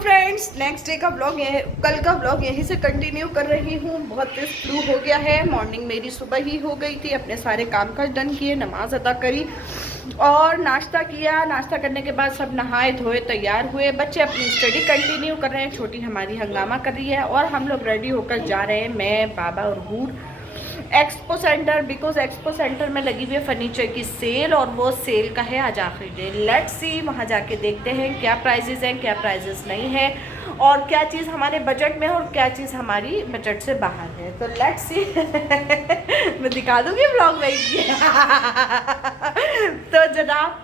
Friends, next day का blog कल का ब्लॉग यहीं से कंटिन्यू कर रही हूँ। बहुत तेज फ्लू हो गया है। मॉर्निंग मेरी सुबह ही हो गई थी। अपने सारे काम काज डन किए, नमाज अदा करी और नाश्ता किया। नाश्ता करने के बाद सब नहाए धोए तैयार हुए। बच्चे अपनी स्टडी कंटिन्यू कर रहे हैं। छोटी हमारी हंगामा कर रही है और हम लोग रेडी होकर जा रहे हैं, मैं, बाबा और हूर, expo centre. Because expo centre में लगी हुई है फर्नीचर की सेल और वो सेल का है आज आखिरी डे। लेट्स सी, वहाँ जाके देखते हैं क्या प्राइजेस हैं, क्या प्राइजेस नहीं है और क्या चीज़ हमारे बजट में है और क्या चीज़ हमारी बजट से बाहर है। तो लेट्स सी मैं दिखा दूँगी ब्लॉग में तो जनाब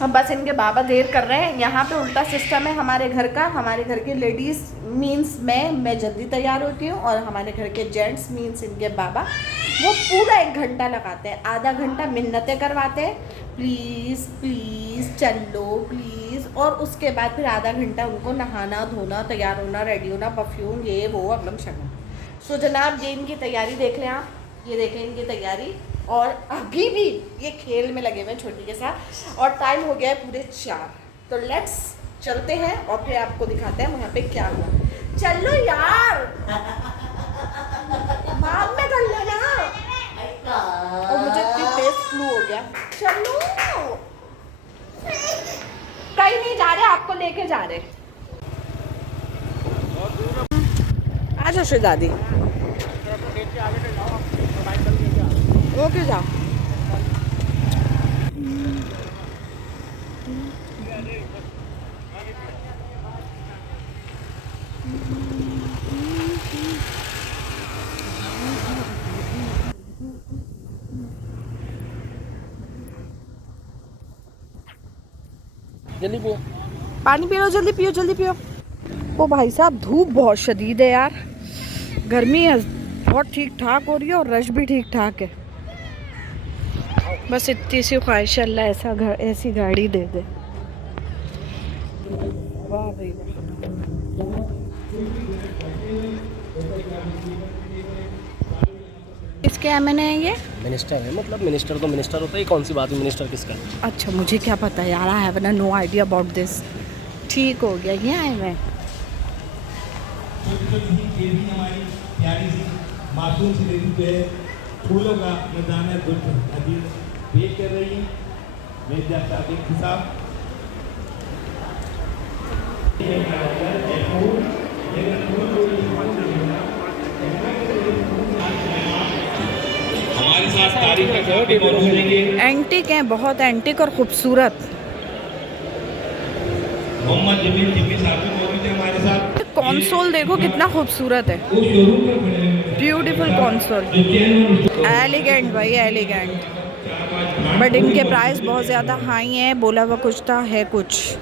हम बस इनके बाबा देर कर रहे हैं। यहाँ पे उल्टा सिस्टम है हमारे घर का। हमारे घर के लेडीज़ मीन्स मैं जल्दी तैयार होती हूँ और हमारे घर के जेंट्स मीन्स इनके बाबा वो पूरा 1 घंटा लगाते हैं। आधा घंटा मिन्नतें करवाते हैं, प्लीज़ प्लीज़ चलो प्लीज़, और उसके बाद फिर आधा घंटा उनको नहाना धोना, तैयार होना, रेडी होना, परफ्यूम, ये वो अगलम शगलम। सो जनाब ये इनकी तैयारी देख लें आप, ये देखें इनकी तैयारी। और अभी भी ये खेल में लगे हुए हैं छोटी के साथ और टाइम हो गया है पूरे 4। तो लेट्स चलते हैं और फिर आपको दिखाते हैं वहाँ पे क्या हुआ। चलो यार, बाद में कर लेना। और मुझे इतनी तेज फ्लू हो गया। चलो, कहीं नहीं जा रहे, आपको लेके जा रहे। आजा शहजादी, ओके जाओ। जल्दी पियो, पानी पी लो, जल्दी पियो जल्दी पियो। ओ भाई साहब, धूप बहुत शदीद है यार। गर्मी है बहुत ठीक ठाक हो रही है और रश भी ठीक ठाक है। बस इतनी सी ख्वाहिश, अल्लाह ऐसी गाड़ी दे दे। वाह भाई वाह। किसके एमएनए है ये? मिनिस्टर है। मतलब मिनिस्टर तो मिनिस्टर होता है, कौन सी बात है मिनिस्टर किसका है? अच्छा, मुझे क्या पता यार, I have no idea about this. ठीक हो गया, ये आए मैं। मासूम सी लेडी जो है फूलों का नजाना पेश कर रही है। मिर्जा सादिक साहब हमारे साथ तारीख का मौजूद है। एंटिक है, बहुत एंटिक और खूबसूरत। मोहम्मद जमील टिब्बी साहब भी मौजूद है हमारे साथ। कंसोल देखो कितना खूबसूरत है, ब्यूटीफुल कंसोल, एलिगेंट भाई एलिगेंट। बट इनके प्राइस बहुत ज़्यादा हाई हैं। बोला हुआ कुछ था, है कुछ।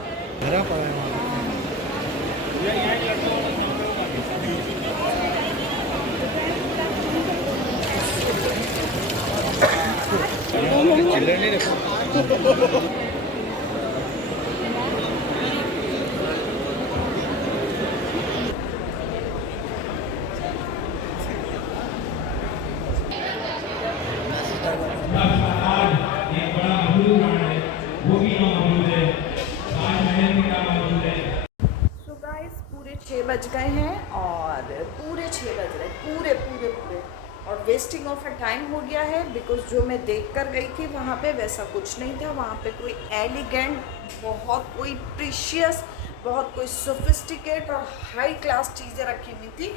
पूरे 6 बज गए हैं और पूरे 6 बज रहे, पूरे पूरे पूरे और वेस्टिंग ऑफ अ टाइम हो गया है। बिकॉज जो मैं देख कर गई थी वहाँ पे वैसा कुछ नहीं था। वहाँ पे कोई एलिगेंट, बहुत कोई प्रीशियस, बहुत कोई सोफिस्टिकेट और हाई क्लास चीज़ें रखी हुई थी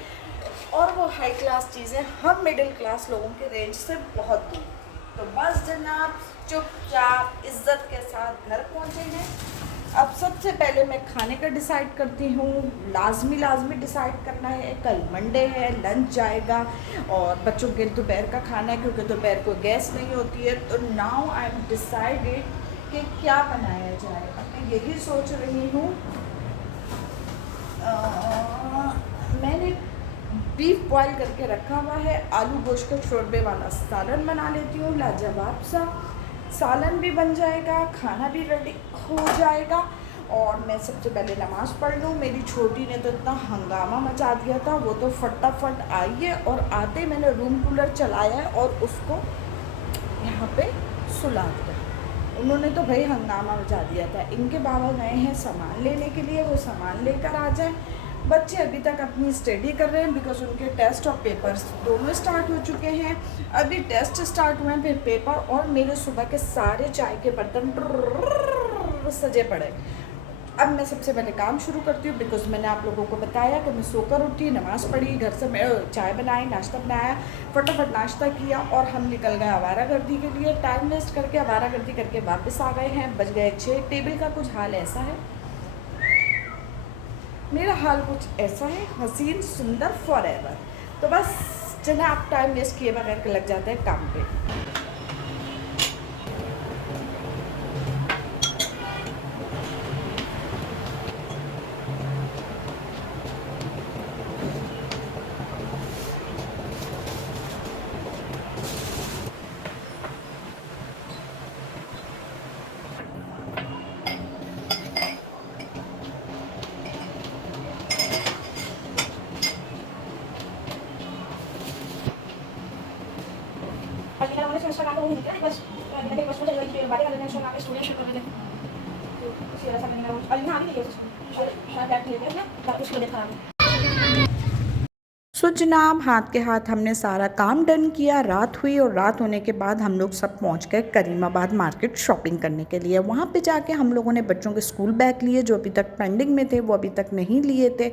और वो हाई क्लास चीज़ें हम मिडिल क्लास लोगों के रेंज से बहुत दूर थी। तो बस जनाब चुपचाप इज्जत के साथ घर पहुँचे हैं। अब सबसे पहले मैं खाने का डिसाइड करती हूँ। लाजमी डिसाइड करना है। कल मंडे है, लंच जाएगा और बच्चों के दोपहर का खाना है क्योंकि दोपहर को गैस नहीं होती है। तो नाउ आई एम डिसाइडेड कि क्या बनाया जाए। मैं यही सोच रही हूँ, मैंने बीफ बॉयल करके रखा हुआ है। आलू गोश्त के शोरबे वाला सालन बना लेती हूँ, लाजवाब सा सालन भी बन जाएगा, खाना भी रेडी हो जाएगा और मैं सबसे पहले नमाज़ पढ़ लूँ। मेरी छोटी ने तो इतना हंगामा मचा दिया था, वो तो फटाफट आई है और आते मैंने रूम कूलर चलाया है और उसको यहाँ पे सुला दिया। उन्होंने तो भाई हंगामा मचा दिया था। इनके बाबा गए हैं सामान लेने के लिए, वो सामान लेकर आ जाए। बच्चे अभी तक अपनी स्टडी कर रहे हैं बिकॉज उनके टेस्ट और पेपर्स दोनों स्टार्ट हो चुके हैं। अभी टेस्ट स्टार्ट हुए हैं, फिर पेपर, और मेरे सुबह के सारे चाय के बर्तन सजे पड़े। अब मैं सबसे पहले काम शुरू करती हूँ बिकॉज मैंने आप लोगों को बताया कि मैं सोकर उठी, नमाज़ पढ़ी, घर से मैं चाय बनाई, नाश्ता बनाया, फटाफट नाश्ता किया और हम निकल गए आवारागर्दी के लिए। टाइम वेस्ट करके आवारागर्दी करके वापस आ गए हैं। बज गए 6। टेबल का कुछ हाल ऐसा है, मेरा हाल कुछ ऐसा है, हसीन सुंदर फॉरएवर। तो बस चले, आप टाइम वेस्ट किए बगैर लग जाते हैं काम पे। सो जनाब, हाथ के हाथ हमने सारा काम डन किया। रात हुई और रात होने के बाद हम लोग सब पहुंच गए करीमाबाद मार्केट शॉपिंग करने के लिए। वहां पे जाके हम लोगों ने बच्चों के स्कूल बैग लिए जो अभी तक पेंडिंग में थे, वो अभी तक नहीं लिए थे।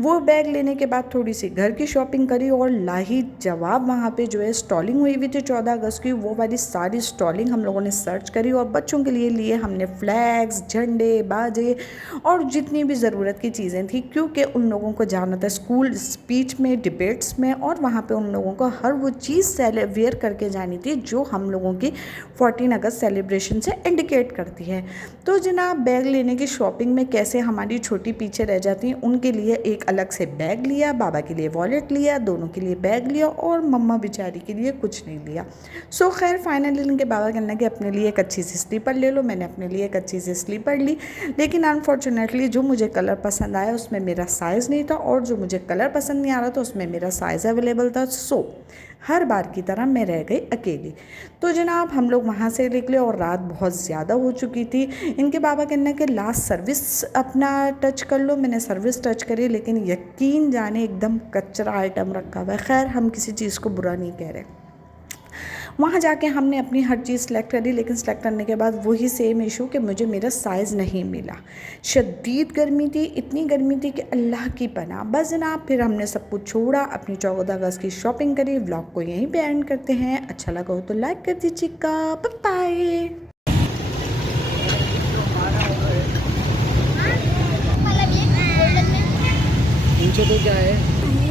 वो बैग लेने के बाद थोड़ी सी घर की शॉपिंग करी और लाही जवाब वहाँ पे जो है स्टॉलिंग हुई हुई थी 14 अगस्त की, वो वाली सारी स्टॉलिंग हम लोगों ने सर्च करी और बच्चों के लिए लिए हमने फ्लैग्स, झंडे, बाजे और जितनी भी ज़रूरत की चीज़ें थी, क्योंकि उन लोगों को जाना था स्कूल स्पीच में, डिबेट्स में, और वहाँ पे उन लोगों को हर वो चीज़ वेयर करके जानी थी जो हम लोगों की 14 अगस्त सेलिब्रेशन से इंडिकेट करती है। तो जनाब, बैग लेने की शॉपिंग में कैसे हमारी छोटी पीछे रह जाती हैं, उनके लिए एक अलग से बैग लिया, बाबा के लिए वॉलेट लिया, दोनों के लिए बैग लिया और मम्मा बेचारी के लिए कुछ नहीं लिया। सो खैर फाइनली इनके बाबा कहना कि अपने लिए एक अच्छी सी स्लीपर ले लो। मैंने अपने लिए एक अच्छी सी स्लीपर ली, लेकिन अनफॉर्चुनेटली जो मुझे कलर पसंद आया उसमें मेरा साइज़ नहीं था और जो मुझे कलर पसंद नहीं आ रहा था उसमें मेरा साइज़ अवेलेबल था। सो हर बार की तरह मैं रह गई अकेली। तो जनाब, हम लोग वहाँ से निकले और रात बहुत ज़्यादा हो चुकी थी। इनके बाबा कहना कि लास्ट सर्विस अपना टच कर लो। मैंने सर्विस टच करी, लेकिन यकीन जाने एकदम कचरा आइटम रखा हुआ है। खैर, हम किसी चीज़ को बुरा नहीं कह रहे। वहाँ जाके हमने अपनी हर चीज़ सेलेक्ट करी, लेकिन सेलेक्ट करने के बाद वही सेम इशू कि मुझे मेरा साइज़ नहीं मिला। शदीद गर्मी थी, इतनी गर्मी थी कि अल्लाह की पनाह। बस जनाब, फिर हमने सब कुछ छोड़ा, अपनी 14 अगस्त की शॉपिंग करी। व्लॉग को यहीं पे एंड करते हैं। अच्छा लगा हो तो लाइक कर दीजिएगा। Bye bye. नीचे तो क्या है?